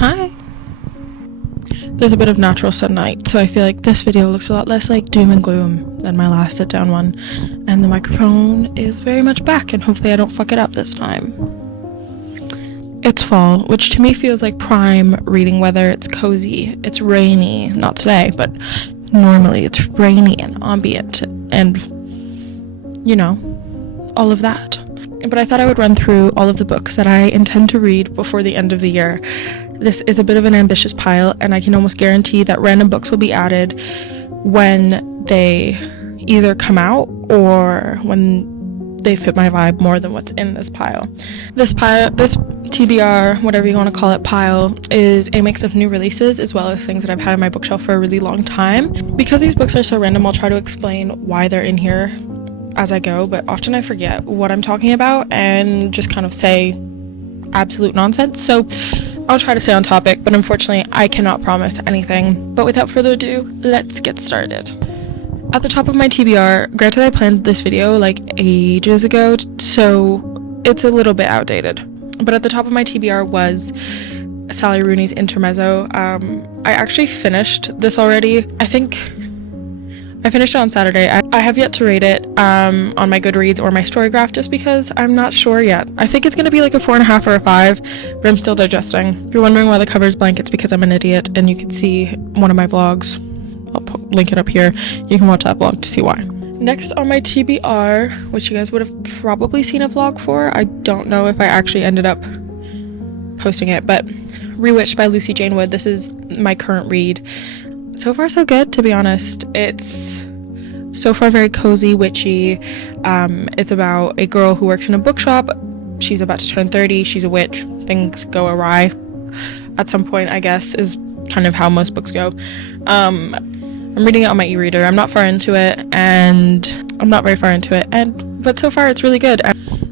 Hi. There's a bit of natural sunlight, so I feel like this video looks a lot less like doom and gloom than my last sit down one, and the microphone is very much back, and hopefully I don't fuck it up this time. It's fall, which to me feels like prime reading weather. It's cozy, it's rainy, not today, but normally it's rainy and ambient and, you know, all of that. But I thought I would run through all of the books that I intend to read before the end of the year. This is a bit of an ambitious pile, and I can almost guarantee that random books will be added when they either come out or when they fit my vibe more than what's in this pile. This TBR, whatever you want to call it, pile is a mix of new releases as well as things that I've had on my bookshelf for a really long time. Because these books are so random, I'll try to explain why they're in here as I go, but often I forget what I'm talking about and just kind of say absolute nonsense. So I'll try to stay on topic, but unfortunately I cannot promise anything. But without further ado, let's get started. At the top of my TBR, granted I planned this video like ages ago, so it's a little bit outdated, but at the top of my TBR was Sally Rooney's Intermezzo. I actually finished this already. I think I finished it on Saturday. I have yet to rate it on my Goodreads or my Storygraph just because I'm not sure yet. I think it's going to be like a 4.5 or a 5, but I'm still digesting. If you're wondering why the cover is blank, it's because I'm an idiot, and you can see one of my vlogs. I'll link it up here. You can watch that vlog to see why. Next on my TBR, which you guys would have probably seen a vlog for. I don't know if I actually ended up posting it, but Rewitched by Lucy Jane Wood. This is my current read. So far so good, to be honest. It's so far very cozy, witchy. It's about a girl who works in a bookshop. She's about to turn 30. She's a witch. Things go awry at some point, I guess, is kind of how most books go. I'm reading it on my e-reader. I'm not far into it, and I'm not very far into it, but so far it's really good.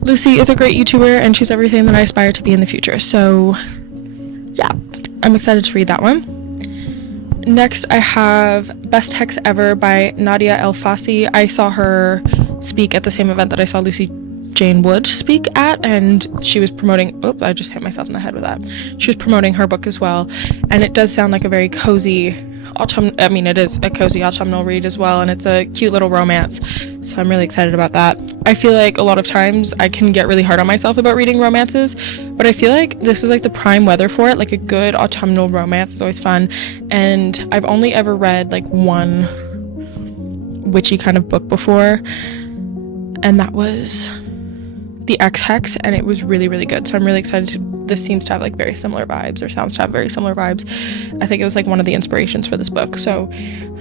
Lucy is a great YouTuber, and she's everything that I aspire to be in the future. So yeah, I'm excited to read that one. Next, I have Best Hex Ever by Nadia El Fassi. I saw her speak at the same event that I saw Lucy Jane Wood speak at, and she was promoting, I just hit myself in the head with that. She was promoting her book as well, and it does sound like a very cozy it is a cozy autumnal read as well, and it's a cute little romance, so I'm really excited about that. I feel like a lot of times I can get really hard on myself about reading romances, but I feel like this is like the prime weather for it. Like a good autumnal romance is always fun, and I've only ever read like one witchy kind of book before, and that was The Ex-Hex, and it was really, really good. So I'm really excited this seems to have like very similar vibes, or sounds to have very similar vibes. I think it was like one of the inspirations for this book. So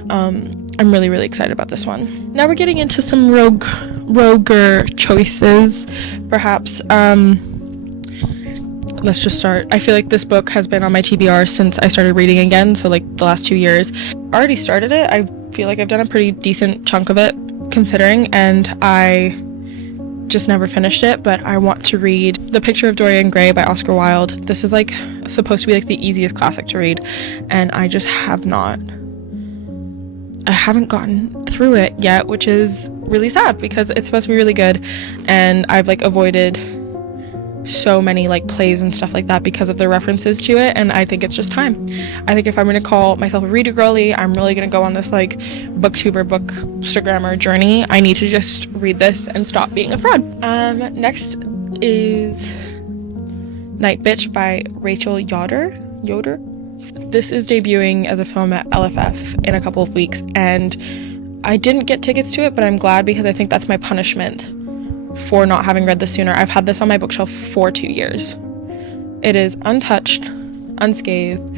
I'm really, really excited about this one. Now we're getting into some roguer choices, perhaps. Let's just start. I feel like this book has been on my TBR since I started reading again, so like the last 2 years. I already started it. I feel like I've done a pretty decent chunk of it considering, and I just never finished it, but I want to read The Picture of Dorian Gray by Oscar Wilde. This is like supposed to be like the easiest classic to read, and I just haven't gotten through it yet, which is really sad because it's supposed to be really good, and I've like avoided so many like plays and stuff like that because of their references to it, and I think it's just time. I think if I'm going to call myself a reader girly, I'm really going to go on this like booktuber, bookstagrammer journey. I need to just read this and stop being a fraud. Next is Night Bitch by Rachel Yoder. This is debuting as a film at LFF in a couple of weeks, and I didn't get tickets to it, but I'm glad because I think that's my punishment for not having read this sooner. I've had this on my bookshelf for 2 years. It is untouched, unscathed,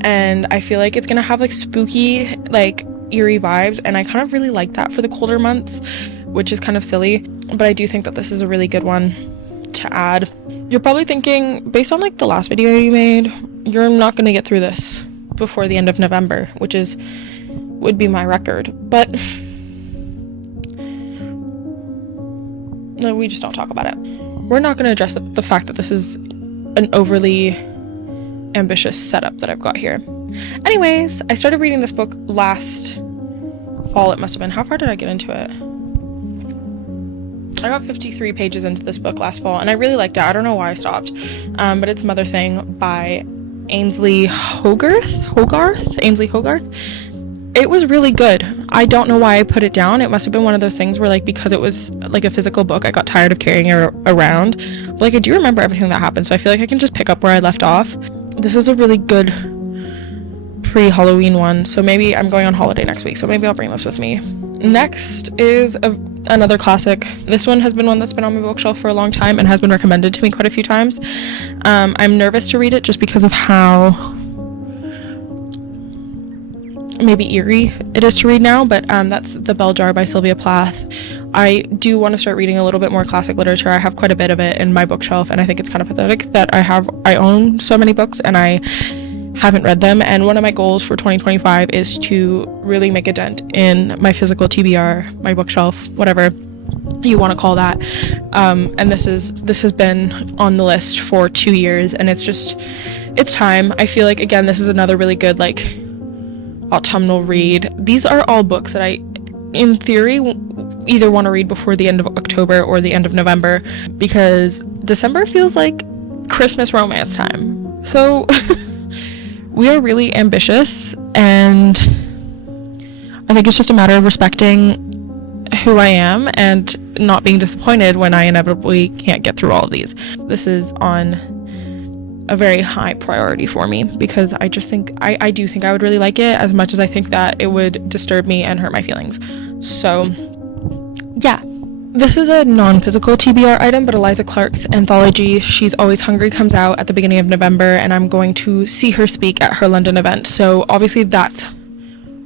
and I feel like it's gonna have like spooky, like eerie vibes, and I kind of really like that for the colder months, which is kind of silly, but I do think that this is a really good one to add. You're probably thinking, based on like the last video you made, you're not gonna get through this before the end of November, which would be my record, but no, we just don't talk about it. We're not going to address the fact that this is an overly ambitious setup that I've got here. Anyways, I started reading this book last fall. It must have been. How far did I get into it? I got 53 pages into this book last fall, and I really liked it. I don't know why I stopped, but it's Mother Thing by Ainsley Hogarth. It was really good. I don't know why I put it down. It must have been one of those things where, like, because it was like a physical book, I got tired of carrying it around. But, like, I do remember everything that happened, so I feel like I can just pick up where I left off. This is a really good pre-Halloween one, so maybe I'm going on holiday next week, so maybe I'll bring this with me. Next is another classic. This one has been one that's been on my bookshelf for a long time and has been recommended to me quite a few times. I'm nervous to read it just because of how maybe eerie it is to read now, but that's The Bell Jar by Sylvia Plath. I do want to start reading a little bit more classic literature. I have quite a bit of it in my bookshelf, and I think it's kind of pathetic that I own so many books and I haven't read them. And one of my goals for 2025 is to really make a dent in my physical TBR, my bookshelf, whatever you want to call that. And this has been on the list for 2 years, and it's time. I feel like, again, this is another really good, like, autumnal read. These are all books that I, in theory, either want to read before the end of October or the end of November, because December feels like Christmas romance time. So we are really ambitious, and I think it's just a matter of respecting who I am and not being disappointed when I inevitably can't get through all of these. This is on a very high priority for me because I just think I do think I would really like it as much as I think that it would disturb me and hurt my feelings. So yeah, this is a non-physical TBR item, but Eliza Clark's anthology She's Always Hungry comes out at the beginning of November, and I'm going to see her speak at her London event, so obviously that's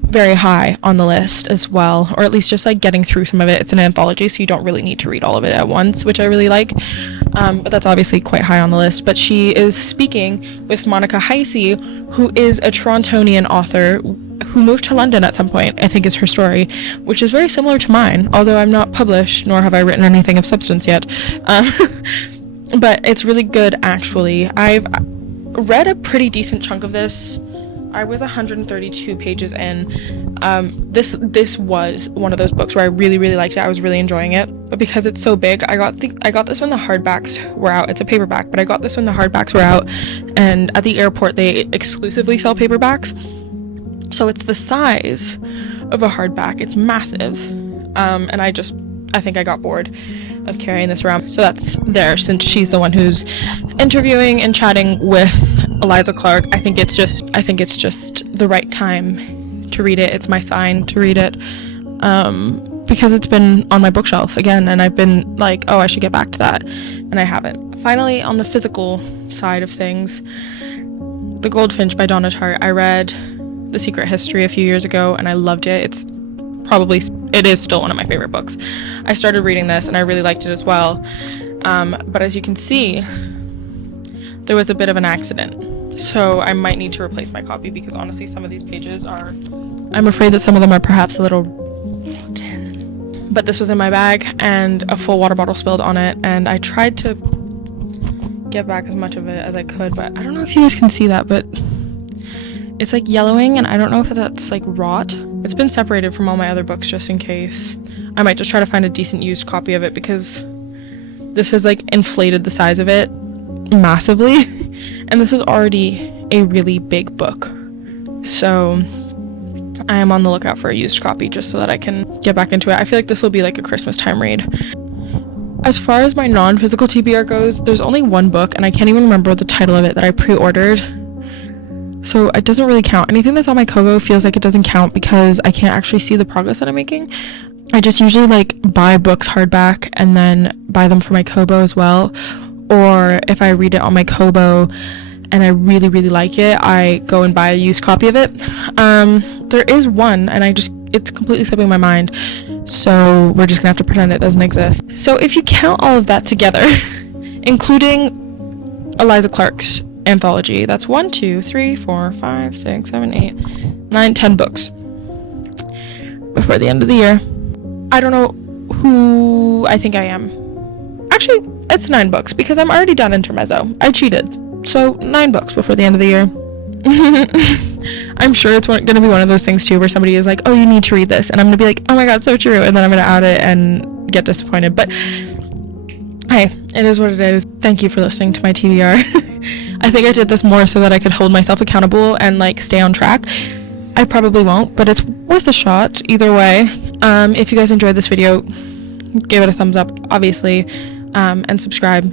very high on the list as well, or at least just like getting through some of it. It's an anthology, so you don't really need to read all of it at once, which I really like, but that's obviously quite high on the list. But she is speaking with Monica Heisey, who is a Torontonian author who moved to London at some point, I think is her story, which is very similar to mine, although I'm not published, nor have I written anything of substance yet. But it's really good, actually. I've read a pretty decent chunk of this. I was 132 pages in. This was one of those books where I really, really liked it. I was really enjoying it. But because it's so big, I got this when the hardbacks were out. It's a paperback, but I got this when the hardbacks were out. And at the airport, they exclusively sell paperbacks. So it's the size of a hardback. It's massive. And I think I got bored of carrying this around. So that's there, since she's the one who's interviewing and chatting with Eliza Clark. I think it's just the right time to read it. It's my sign to read it. Because it's been on my bookshelf again, and I've been like, oh, I should get back to that, and I haven't. Finally, on the physical side of things, The Goldfinch by Donna Tartt. I read The Secret History a few years ago, and I loved it. It is still one of my favorite books. I started reading this, and I really liked it as well. But as you can see, there was a bit of an accident, so I might need to replace my copy, because honestly, some of these pages I'm afraid that some of them are perhaps a little rotten. But this was in my bag, and a full water bottle spilled on it, and I tried to get back as much of it as I could, but I don't know if you guys can see that, but it's like yellowing, and I don't know if that's like rot. It's been separated from all my other books just in case. I might just try to find a decent used copy of it, because this has like inflated the size of it massively, and this was already a really big book, so I am on the lookout for a used copy just so that I can get back into it. I feel like this will be like a Christmas time read. As far as my non-physical TBR goes, there's only one book, and I can't even remember the title of it, that I pre-ordered, so it doesn't really count. Anything that's on my Kobo feels like it doesn't count because I can't actually see the progress that I'm making. I just usually like buy books hardback and then buy them for my Kobo as well, or if I read it on my Kobo and I really, really like it, I go and buy a used copy of it. There is one, and it's completely slipping my mind, so we're just gonna have to pretend it doesn't exist. So if you count all of that together, including Eliza Clark's anthology, that's 1, 2, 3, 4, 5, 6, 7, 8, 9, 10 books before the end of the year. I don't know who I think I am. Actually, it's 9 books, because I'm already done Intermezzo. I cheated. So 9 books before the end of the year. I'm sure it's going to be one of those things too where somebody is like, oh, you need to read this, and I'm going to be like, oh my god, so true, and then I'm going to add it and get disappointed. But hey, it is what it is. Thank you for listening to my TBR. I think I did this more so that I could hold myself accountable and like stay on track. I probably won't, but it's worth a shot either way. If you guys enjoyed this video, give it a thumbs up, obviously, and subscribe,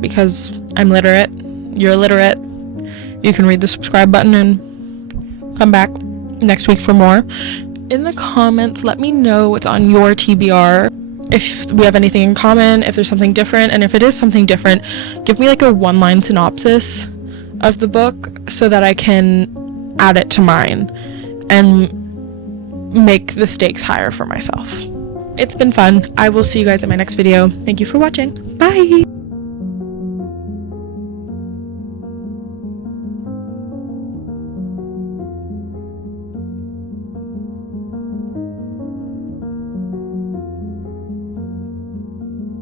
because I'm literate, you're illiterate. You can read the subscribe button and come back next week for more. In the comments, let me know what's on your TBR, if we have anything in common, if there's something different, and if it is something different, give me like a one-line synopsis of the book so that I can add it to mine and make the stakes higher for myself. It's been fun. I will see you guys in my next video. Thank you for watching. Bye!